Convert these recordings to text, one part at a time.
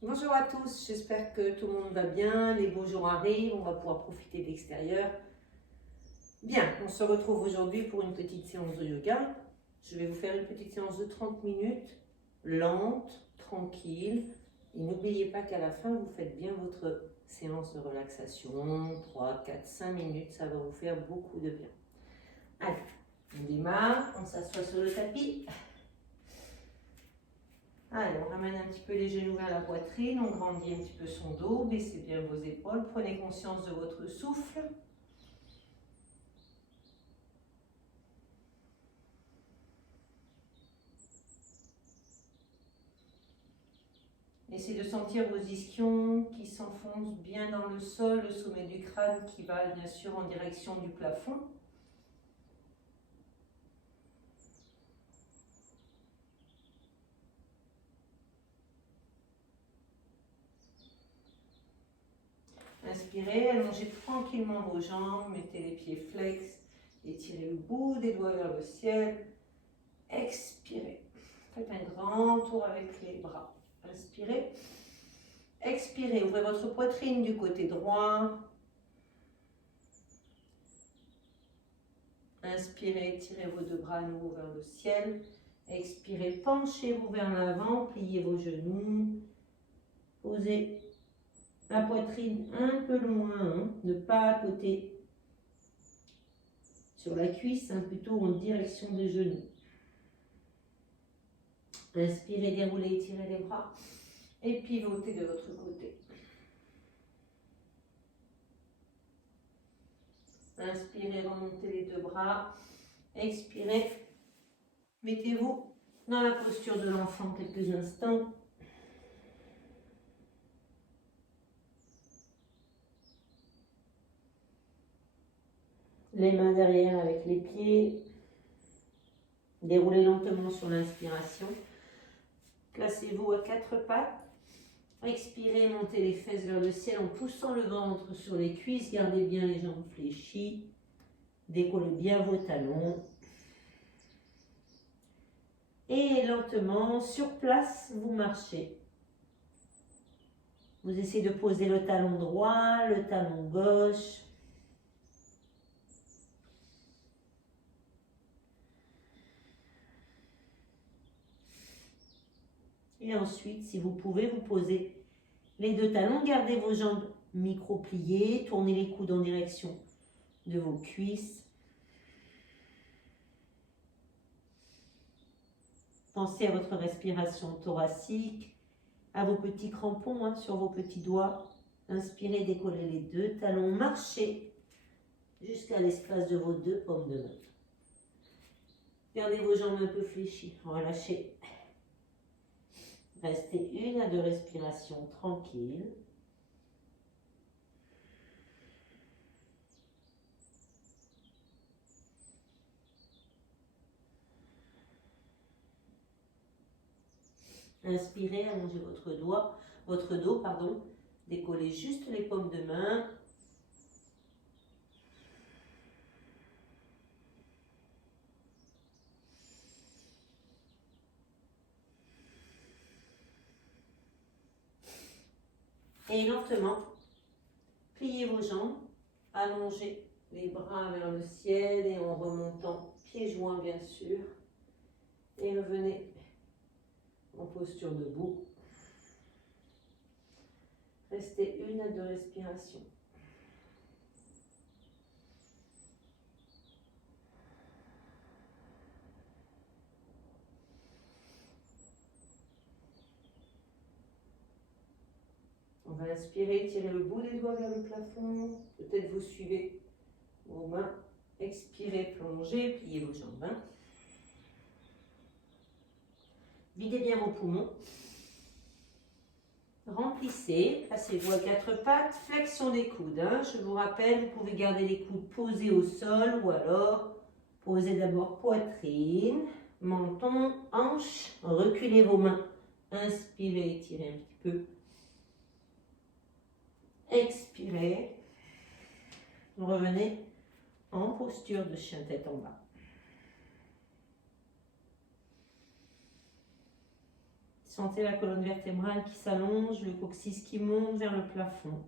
Bonjour à tous, j'espère que tout le monde va bien, les beaux jours arrivent, on va pouvoir profiter de l'extérieur. Bien, on se retrouve aujourd'hui pour une petite séance de yoga. Je vais vous faire une petite séance de 30 minutes, lente, tranquille. Et n'oubliez pas qu'à la fin, vous faites bien votre séance de relaxation, 3, 4, 5 minutes, ça va vous faire beaucoup de bien. Allez, on démarre, on s'assoit sur le tapis. Allez, on ramène un petit peu les genoux vers la poitrine, on grandit un petit peu son dos, baissez bien vos épaules, prenez conscience de votre souffle. Essayez de sentir vos ischions qui s'enfoncent bien dans le sol, le sommet du crâne qui va bien sûr en direction du plafond. Inspirez, allongez tranquillement vos jambes, mettez les pieds flex, étirez le bout des doigts vers le ciel. Expirez. Faites un grand tour avec les bras. Inspirez. Expirez, ouvrez votre poitrine du côté droit. Inspirez, tirez vos deux bras à nouveau vers le ciel. Expirez, penchez-vous vers l'avant, pliez vos genoux. Posez la poitrine un peu loin, ne pas à côté sur la cuisse, plutôt en direction des genoux. Inspirez, déroulez, étirez les bras et pivotez de l'autre côté. Inspirez, remontez les deux bras. Expirez, mettez-vous dans la posture de l'enfant quelques instants. Les mains derrière avec les pieds. Déroulez lentement sur l'inspiration. Placez-vous à quatre pattes. Expirez, montez les fesses vers le ciel en poussant le ventre sur les cuisses. Gardez bien les jambes fléchies. Décollez bien vos talons. Et lentement, sur place, vous marchez. Vous essayez de poser le talon droit, le talon gauche. Et ensuite, si vous pouvez, vous posez les deux talons. Gardez vos jambes micro-pliées. Tournez les coudes en direction de vos cuisses. Pensez à votre respiration thoracique, à vos petits crampons sur vos petits doigts. Inspirez, décollez les deux talons. Marchez jusqu'à l'espace de vos deux paumes de main. Gardez vos jambes un peu fléchies. Relâchez. Restez 1 à 2 respirations tranquilles. Inspirez, allongez votre dos, décollez juste les paumes de main. Et lentement, pliez vos jambes, allongez les bras vers le ciel et en remontant, pieds joints bien sûr. Et revenez en posture debout. Restez 1 à 2 respirations. On va inspirer, tirer le bout des doigts vers le plafond. Peut-être vous suivez vos mains. Expirez, plongez, pliez vos jambes. Videz bien vos poumons. Remplissez, placez-vous à quatre pattes, flexion des coudes. Je vous rappelle, vous pouvez garder les coudes posés au sol ou alors posez d'abord poitrine, menton, hanche. Reculez vos mains. Inspirez, étirez un petit peu. Expirez. Revenez en posture de chien tête en bas. Sentez la colonne vertébrale qui s'allonge, le coccyx qui monte vers le plafond.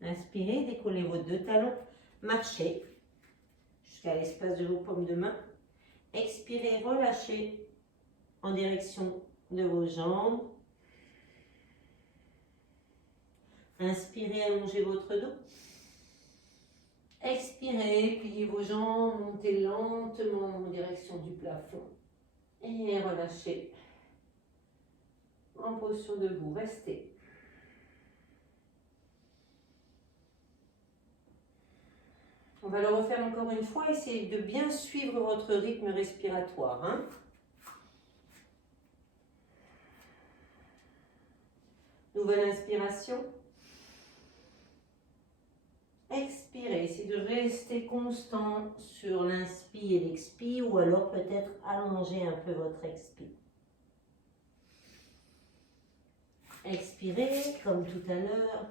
Inspirez, décollez vos deux talons, marchez jusqu'à l'espace de vos paumes de main. Expirez, relâchez en direction de vos jambes. Inspirez, allongez votre dos. Expirez, pliez vos jambes, montez lentement en direction du plafond. Et relâchez. En position debout, restez. On va le refaire encore une fois. Essayez de bien suivre votre rythme respiratoire. Hein. Nouvelle inspiration. Expirez. Essayez de rester constant sur l'inspire et l'expire ou alors peut-être allonger un peu votre expire. Expirez comme tout à l'heure.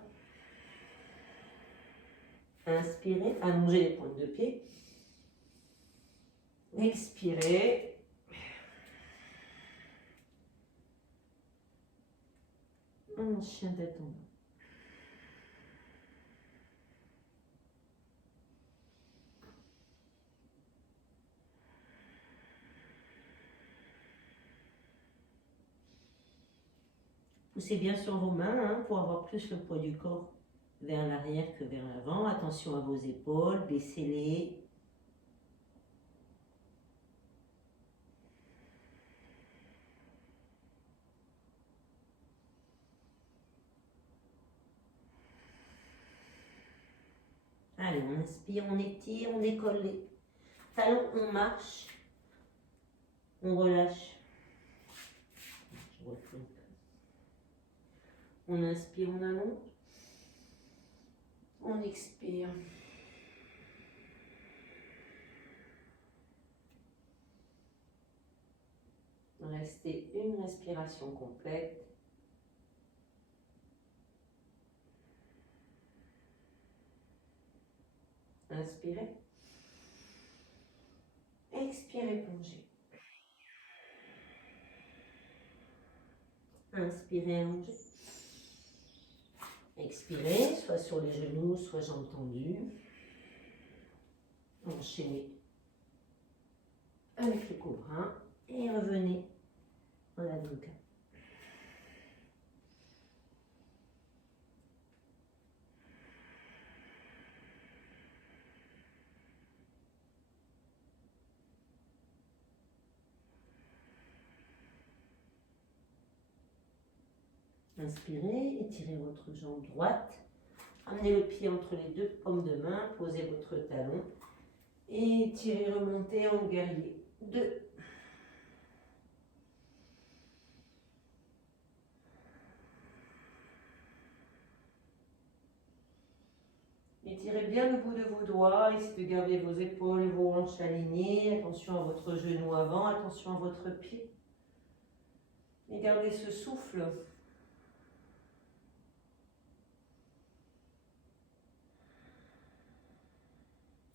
Inspirez, allongez les pointes de pied. Expirez. Un chien tête en bas. Poussez bien sur vos mains hein, pour avoir plus le poids du corps vers l'arrière que vers l'avant. Attention à vos épaules, baissez-les. Allez, on inspire, on étire, on décolle les talons, on marche, on relâche. On inspire, on allonge, on expire. Restez une respiration complète. Inspirez. Expirez, plongez. Inspirez, allongez. Expirez, soit sur les genoux, soit jambes tendues. Enchaînez avec le cobra et revenez en Adho. Inspirez, étirez votre jambe droite. Amenez le pied entre les deux paumes de main, posez votre talon et étirez, remontez en guerrier 2. Étirez bien le bout de vos doigts, essayez de garder vos épaules et vos hanches alignées. Attention à votre genou avant, attention à votre pied. Et gardez ce souffle.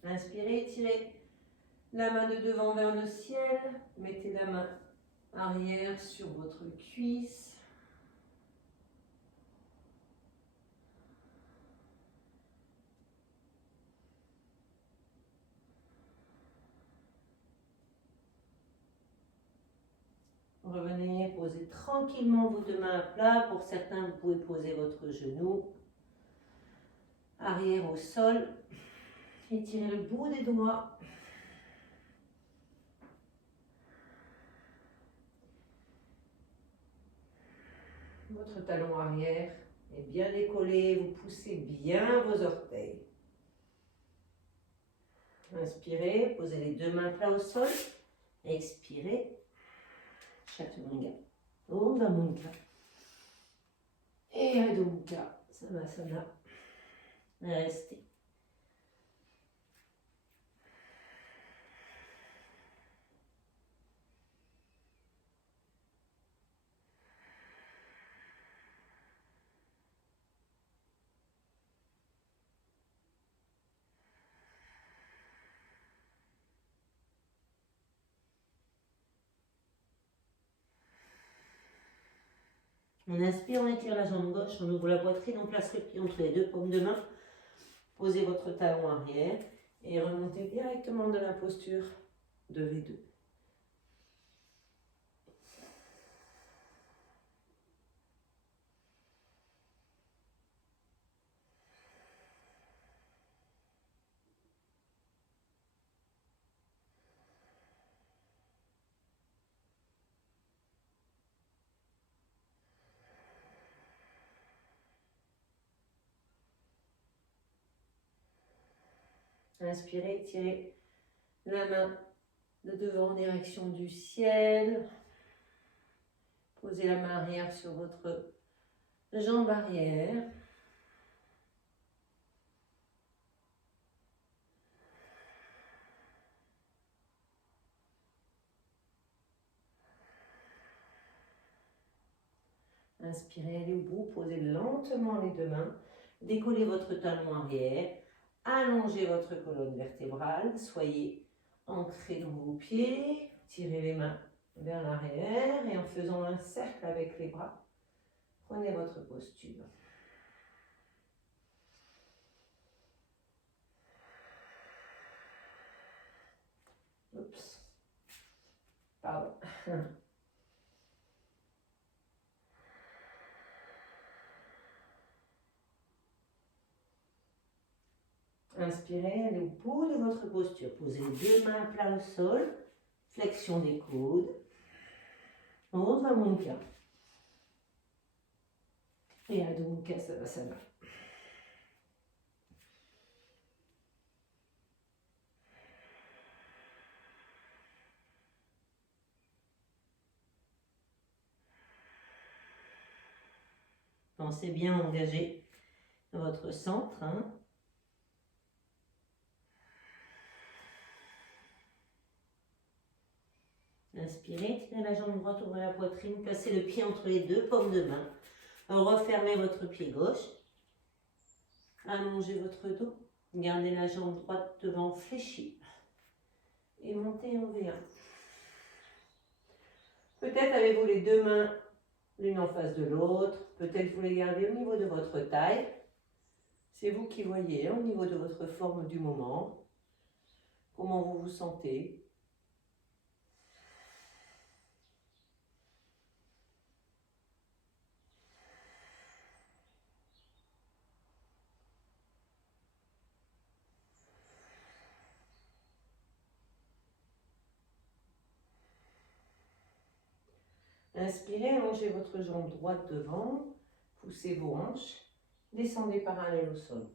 Inspirez, étirez la main de devant vers le ciel. Mettez la main arrière sur votre cuisse. Revenez, posez tranquillement vos deux mains à plat. Pour certains, vous pouvez poser votre genou. Arrière au sol. Étirez le bout des doigts. Votre talon arrière est bien décollé. Vous poussez bien vos orteils. Inspirez, posez les deux mains plats au sol. Expirez. Chaturanga. Urdhva Mukha. Et Adho Mukha. Savasana. Restez. On inspire, on étire la jambe gauche, on ouvre la poitrine, on place le pied entre les deux paumes de main. Posez votre talon arrière et remontez directement de la posture de V2. Inspirez, tirez la main de devant en direction du ciel. Posez la main arrière sur votre jambe arrière. Inspirez, allez au bout, posez lentement les deux mains. Décollez votre talon arrière. Allongez votre colonne vertébrale. Soyez ancré dans vos pieds. Tirez les mains vers l'arrière et en faisant un cercle avec les bras, prenez votre posture. Oups. Pardon. Inspirez, allez au bout de votre posture. Posez les deux mains à plat au sol. Flexion des coudes. Urdhva Mukha. Et Adho Mukha Savasana. Pensez bien à engager votre centre. Inspirez, tirez la jambe droite, ouvrez la poitrine, placez le pied entre les deux paumes de main. Refermez votre pied gauche. Allongez votre dos. Gardez la jambe droite devant fléchie. Et montez en V1. Peut-être avez-vous les deux mains l'une en face de l'autre. Peut-être vous les gardez au niveau de votre taille. C'est vous qui voyez, au niveau de votre forme du moment. Comment vous vous sentez. Inspirez, allongez votre jambe droite devant, poussez vos hanches, descendez parallèle au sol.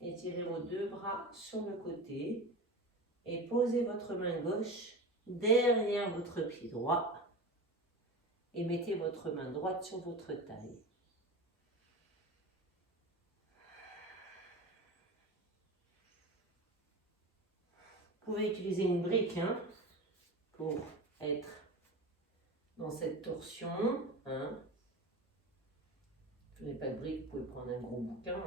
Étirez vos deux bras sur le côté et posez votre main gauche derrière votre pied droit et mettez votre main droite sur votre taille. Vous pouvez utiliser une brique pour être dans cette torsion. Si vous n'avez pas de brique, vous pouvez prendre un gros bouquin.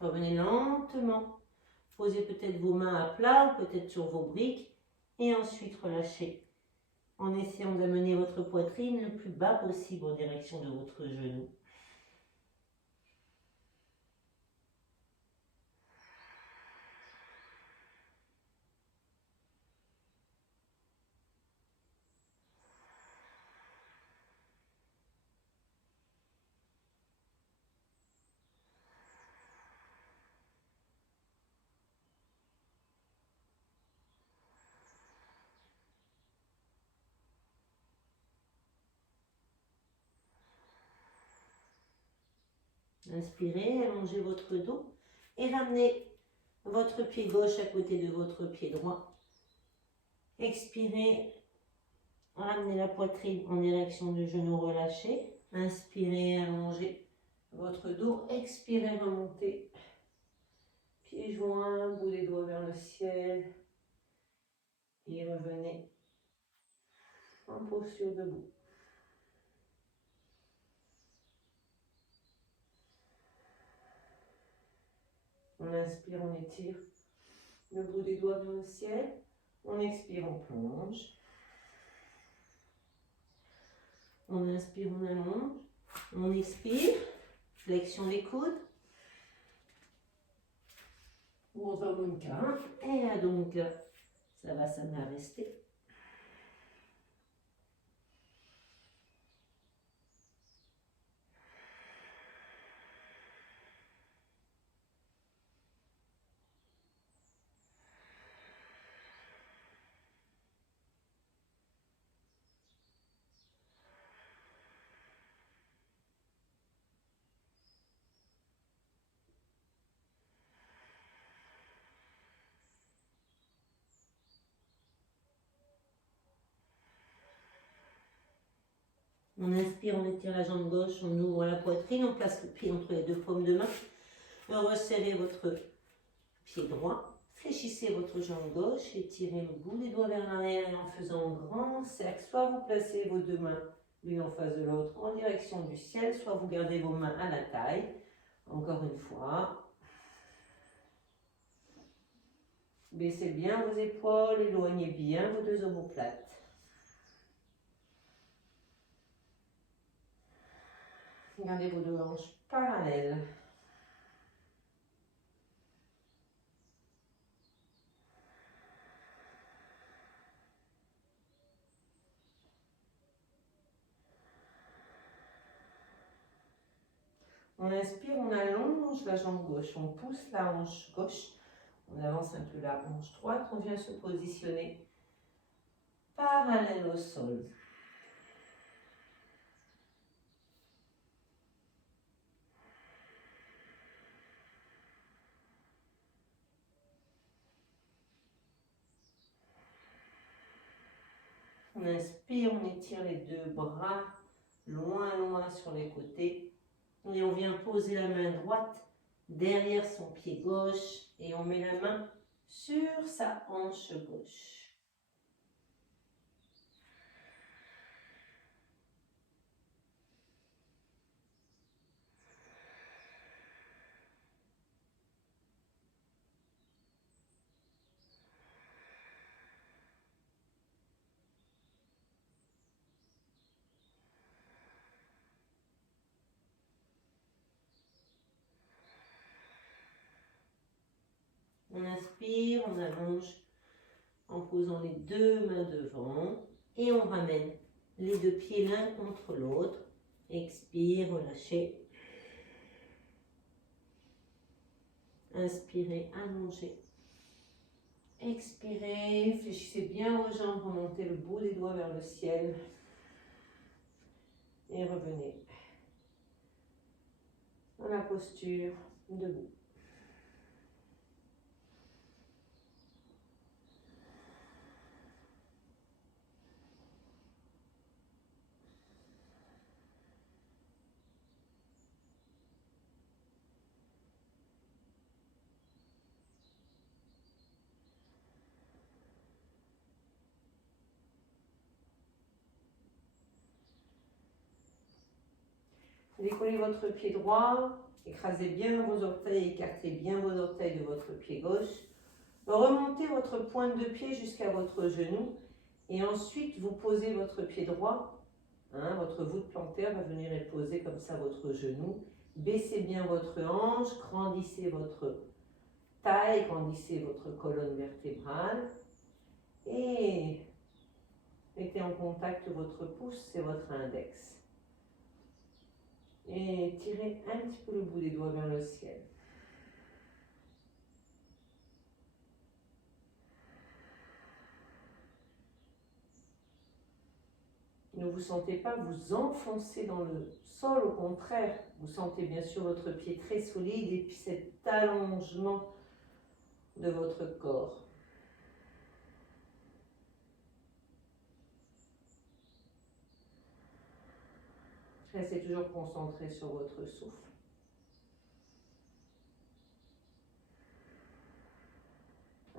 Revenez lentement. Posez peut-être vos mains à plat, peut-être sur vos briques. Et ensuite relâchez. En essayant d'amener votre poitrine le plus bas possible en direction de votre genou. Inspirez, allongez votre dos et ramenez votre pied gauche à côté de votre pied droit. Expirez, ramenez la poitrine en direction du genou relâché. Inspirez, allongez votre dos. Expirez, remontez. Pieds joints, bout des doigts vers le ciel. Et revenez en posture debout. On inspire, on étire le bout des doigts vers le ciel. On expire, on plonge. On inspire, on allonge. On expire, flexion des coudes. Urdhva Mukha. Et là donc, ça va rester. On inspire, on étire la jambe gauche, on ouvre la poitrine, on place le pied entre les deux paumes de main. Resserrez votre pied droit, fléchissez votre jambe gauche, étirez le bout des doigts vers l'arrière et en faisant un grand cercle, soit vous placez vos deux mains l'une en face de l'autre en direction du ciel, soit vous gardez vos mains à la taille. Encore une fois. Baissez bien vos épaules, éloignez bien vos deux omoplates. Gardez vos deux hanches parallèles. On inspire, on allonge la jambe gauche, on pousse la hanche gauche, on avance un peu la hanche droite, on vient se positionner parallèle au sol. On inspire, on étire les deux bras loin, loin sur les côtés. Et on vient poser la main droite derrière son pied gauche et on met la main sur sa hanche gauche. On inspire, on allonge en posant les deux mains devant et on ramène les deux pieds l'un contre l'autre. Expire, relâchez. Inspirez, allongez. Expirez, fléchissez bien vos jambes, remontez le bout des doigts vers le ciel. Et revenez dans la posture debout. Décollez votre pied droit, écrasez bien vos orteils, écartez bien vos orteils de votre pied gauche. Remontez votre pointe de pied jusqu'à votre genou et ensuite vous posez votre pied droit. Votre voûte plantaire va venir et poser comme ça votre genou. Baissez bien votre hanche, grandissez votre taille, grandissez votre colonne vertébrale et mettez en contact votre pouce et votre index. Et tirez un petit peu le bout des doigts vers le ciel. Ne vous sentez pas vous enfoncer dans le sol, au contraire, vous sentez bien sûr votre pied très solide et puis cet allongement de votre corps. Restez toujours concentré sur votre souffle.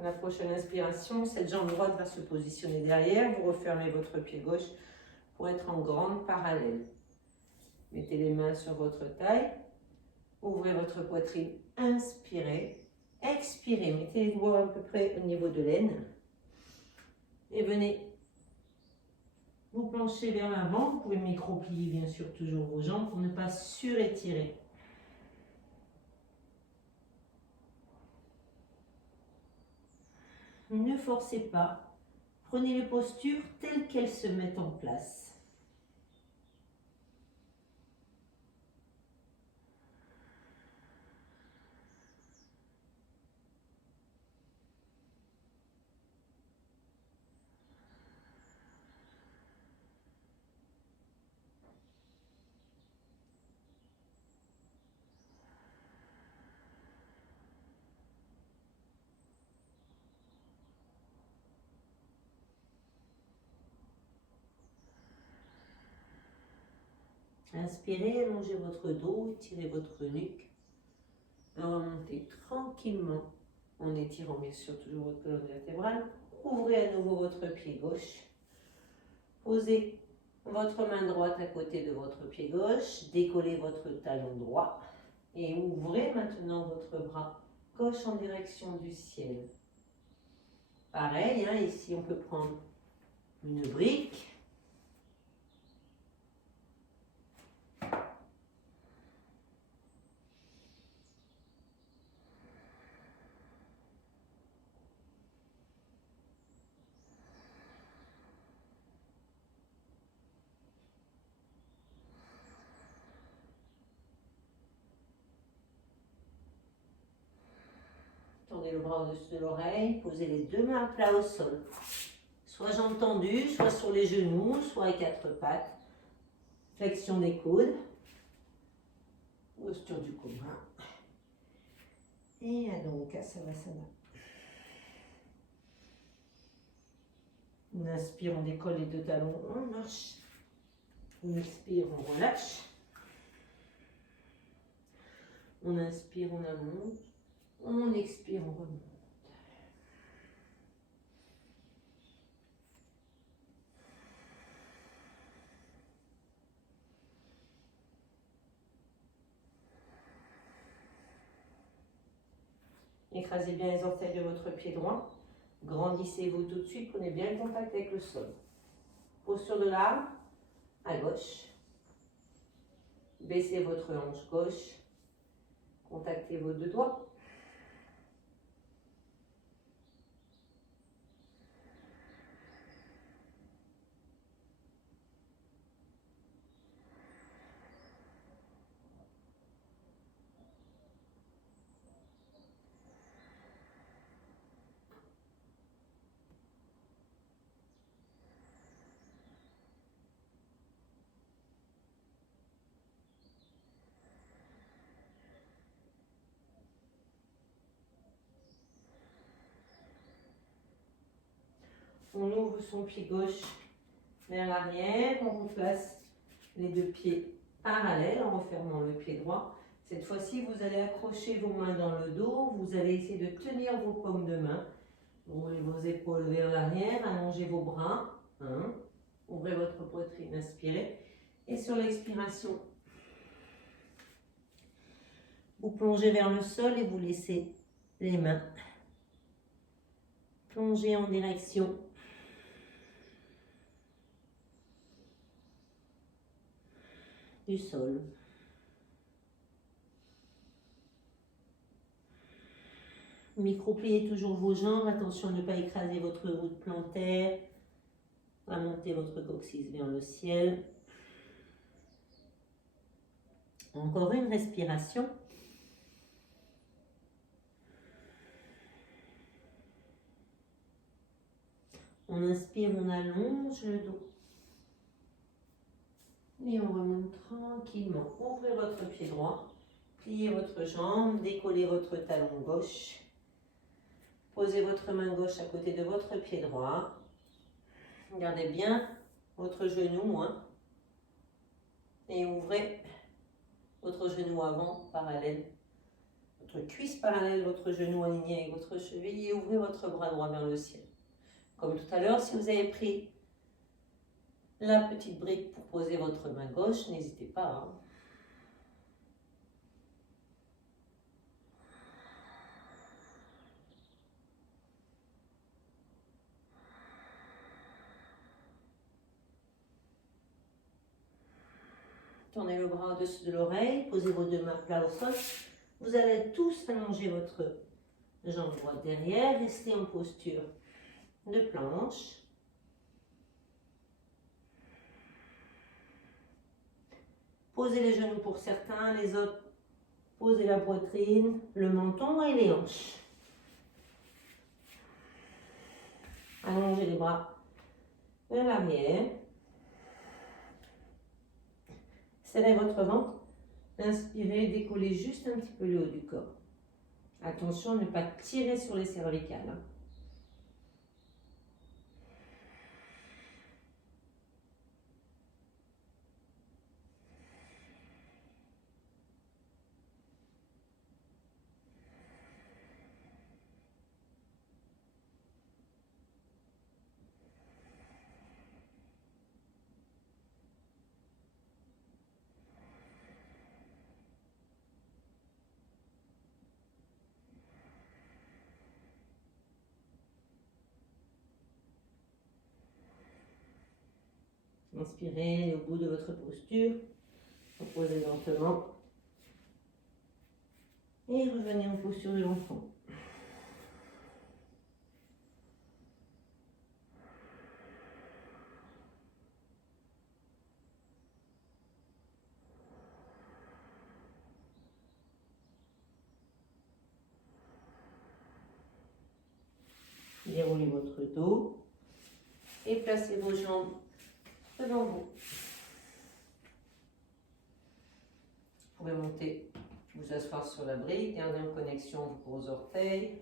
la prochaine inspiration, cette jambe droite va se positionner derrière. Vous refermez votre pied gauche pour être en grande parallèle. Mettez les mains sur votre taille. Ouvrez votre poitrine. Inspirez. Expirez. Mettez les doigts à peu près au niveau de l'aine. Et venez vous pencher vers l'avant. Vous pouvez micro-plier bien sûr toujours vos jambes pour ne pas surétirer. Ne forcez pas. Prenez les postures telles qu'elles se mettent en place. Inspirez, allongez votre dos, étirez votre nuque. Remontez tranquillement en étirant bien sûr toujours votre colonne vertébrale. Ouvrez à nouveau votre pied gauche. Posez votre main droite à côté de votre pied gauche. Décollez votre talon droit. Et ouvrez maintenant votre bras gauche en direction du ciel. Pareil, hein, ici on peut prendre une brique. Tendez le bras au-dessus de l'oreille, posez les deux mains à plat au sol. Soit jambes tendues, soit sur les genoux, soit à quatre pattes. Flexion des coudes. Posture du cobra. Et Adho Mukha Savasana. On inspire, on décolle les deux talons, on marche. On expire, on relâche. On inspire, on monte. On expire, on remonte. Écrasez bien les orteils de votre pied droit. Grandissez-vous tout de suite, prenez bien le contact avec le sol. Posture de l'arbre, à gauche. Baissez votre hanche gauche. Contactez vos deux doigts. On ouvre son pied gauche vers l'arrière, on replace les deux pieds parallèles en refermant le pied droit. Cette fois-ci, vous allez accrocher vos mains dans le dos, vous allez essayer de tenir vos paumes de main. Ouvrez vos épaules vers l'arrière, allongez vos bras. Ouvrez votre poitrine, inspirez. Et sur l'expiration, vous plongez vers le sol et vous laissez les mains plonger en direction du sol. Micro-pliez toujours vos jambes, attention à ne pas écraser votre route plantaire. Remontez votre coccyx vers le ciel. Encore une respiration. On inspire, on allonge le dos. Et on remonte tranquillement. Ouvrez votre pied droit. Pliez votre jambe. Décollez votre talon gauche. Posez votre main gauche à côté de votre pied droit. Gardez bien votre genou. Et ouvrez votre genou avant, parallèle votre cuisse parallèle, votre genou aligné avec votre cheville et ouvrez votre bras droit vers le ciel. Comme tout à l'heure, si vous avez pris la petite brique pour poser votre main gauche, n'hésitez pas. Hein. Tournez le bras au-dessus de l'oreille, posez vos deux mains plats au sol. Vous allez tous allonger votre jambe droite derrière, restez en posture de planche. Posez les genoux pour certains, les autres, posez la poitrine, le menton et les hanches. Allongez les bras vers l'arrière. Serrez votre ventre. Inspirez, décollez juste un petit peu le haut du corps. Attention à ne pas tirer sur les cervicales. Hein. Inspirez au bout de votre posture. Reposez lentement. Et revenez en posture de l'enfant. Déroulez votre dos et placez vos jambes devant vous. Vous pouvez monter, vous asseoir sur la brique, garder en connexion vos gros orteils.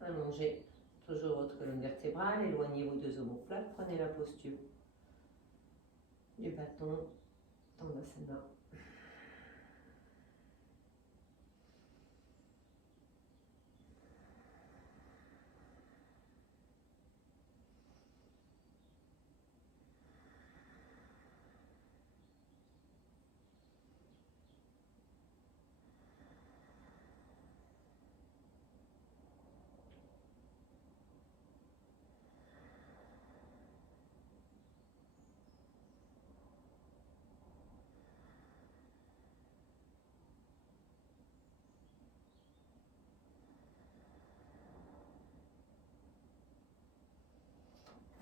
Allongez toujours votre colonne vertébrale, éloignez vos deux omoplates, prenez la posture du bâton dans l'asana.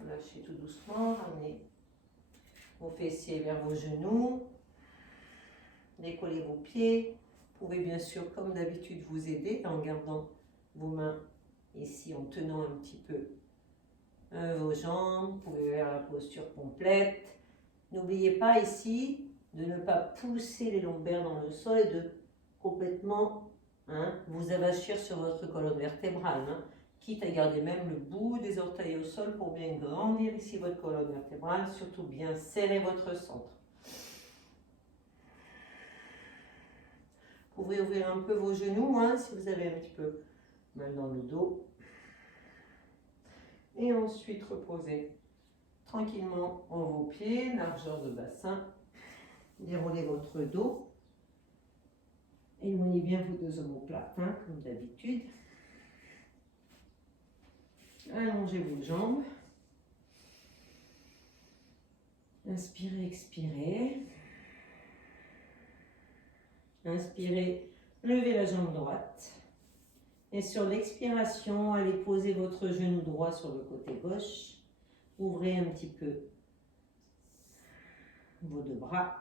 Lâchez tout doucement, ramenez vos fessiers vers vos genoux, décollez vos pieds. Vous pouvez bien sûr, comme d'habitude, vous aider en gardant vos mains ici, en tenant un petit peu vos jambes. Vous pouvez faire la posture complète. N'oubliez pas ici de ne pas pousser les lombaires dans le sol et de complètement vous avachir sur votre colonne vertébrale. Quitte à garder même le bout des orteils au sol pour bien grandir ici votre colonne vertébrale, surtout bien serrer votre centre. Vous pouvez ouvrir un peu vos genoux si vous avez un petit peu mal dans le dos. Et ensuite reposez tranquillement en vos pieds, largeur de bassin. Déroulez votre dos. Éloignez bien vos deux omoplates, comme d'habitude. Allongez vos jambes. Inspirez, expirez. Inspirez, levez la jambe droite. Et sur l'expiration, allez poser votre genou droit sur le côté gauche. Ouvrez un petit peu vos deux bras.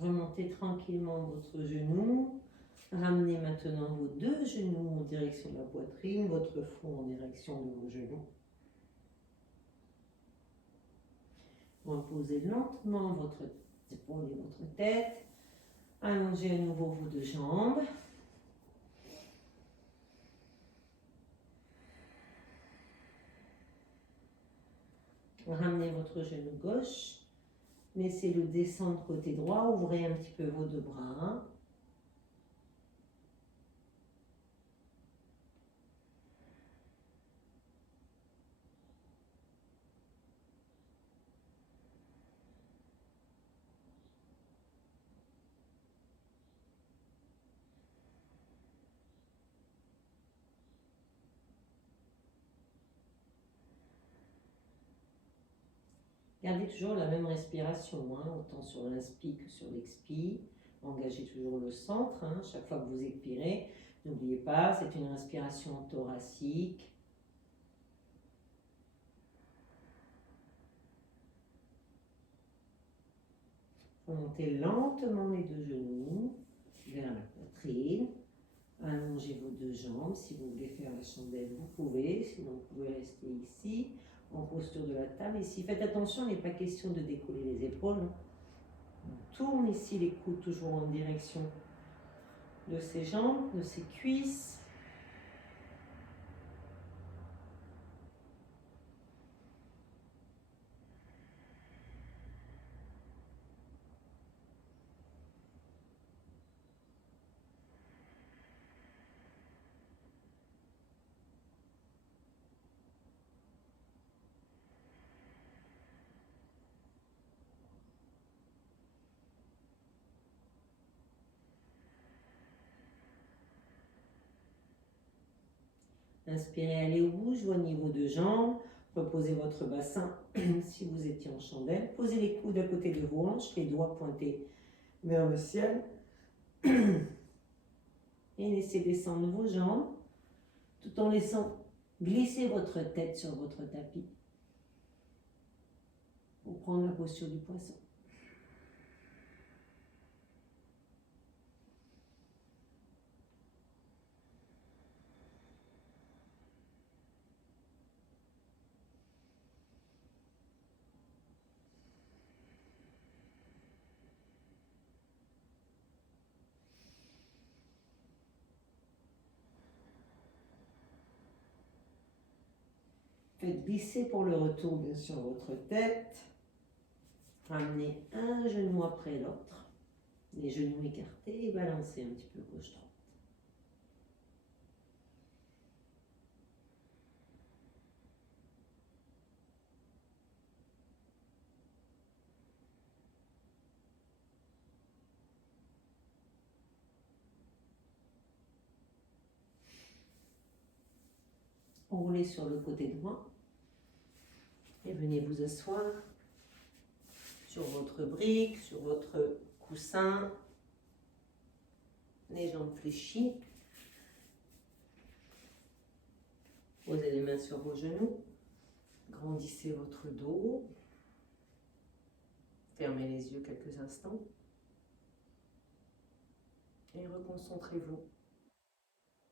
Remontez tranquillement votre genou. Ramenez maintenant vos deux genoux en direction de la poitrine, votre front en direction de vos genoux. Reposez lentement votre épaule et votre tête. Allongez à nouveau vos deux jambes. Ramenez votre genou gauche. Laissez-le descendre côté droit. Ouvrez un petit peu vos deux bras. Gardez toujours la même respiration, autant sur l'inspire que sur l'expire. Engagez toujours le centre, chaque fois que vous expirez. N'oubliez pas, c'est une respiration thoracique. Montez lentement les deux genoux vers la poitrine. Allongez vos deux jambes. Si vous voulez faire la chandelle, vous pouvez. Sinon, vous pouvez rester ici, en posture de la table. Ici, faites attention, il n'est pas question de décoller les épaules. On tourne ici les coudes toujours en direction de ses jambes, de ses cuisses. Inspirez, allez au bout, joignez vos deux jambes, reposez votre bassin si vous étiez en chandelle. Posez les coudes à côté de vos hanches, les doigts pointés vers le ciel. Et laissez descendre vos jambes, tout en laissant glisser votre tête sur votre tapis pour prendre la posture du poisson. Faites glisser pour le retour bien sûr votre tête. Ramenez un genou après l'autre. Les genoux écartés et balancez un petit peu gauche-droite. Roulez sur le côté droit et venez vous asseoir sur votre brique, sur votre coussin, les jambes fléchies. Posez les mains sur vos genoux, grandissez votre dos, fermez les yeux quelques instants et reconcentrez-vous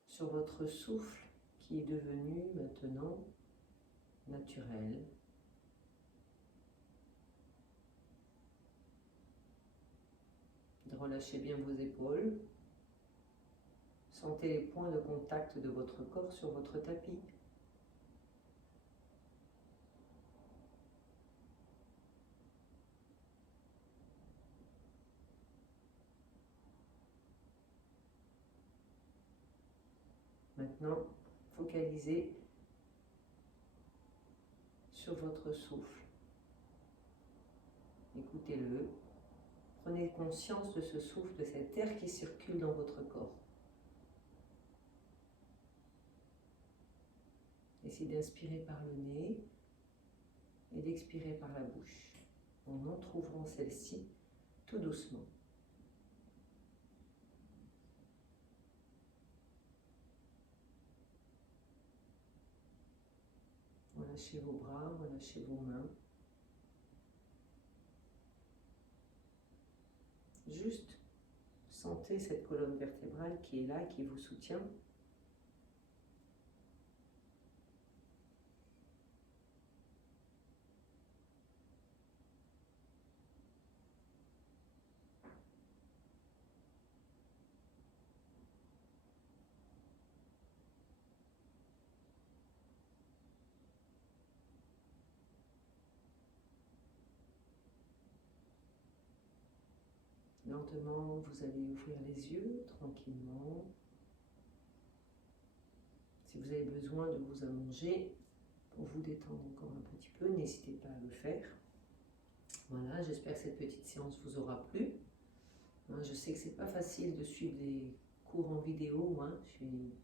sur votre souffle qui est devenu maintenant naturel. Relâchez bien vos épaules. Sentez les points de contact de votre corps sur votre tapis. Maintenant, focalisez sur votre souffle. Écoutez-le. Prenez conscience de ce souffle, de cet air qui circule dans votre corps. Essayez d'inspirer par le nez et d'expirer par la bouche, en entr'ouvrant celle-ci tout doucement. Relâchez vos bras, relâchez vos mains. Juste Sentez cette colonne vertébrale qui est là, qui vous soutient. Lentement, vous allez ouvrir les yeux tranquillement. Si vous avez besoin de vous allonger pour vous détendre encore un petit peu, n'hésitez pas à le faire. Voilà, j'espère que cette petite séance vous aura plu. Je sais que c'est pas facile de suivre des cours en vidéo. Je suis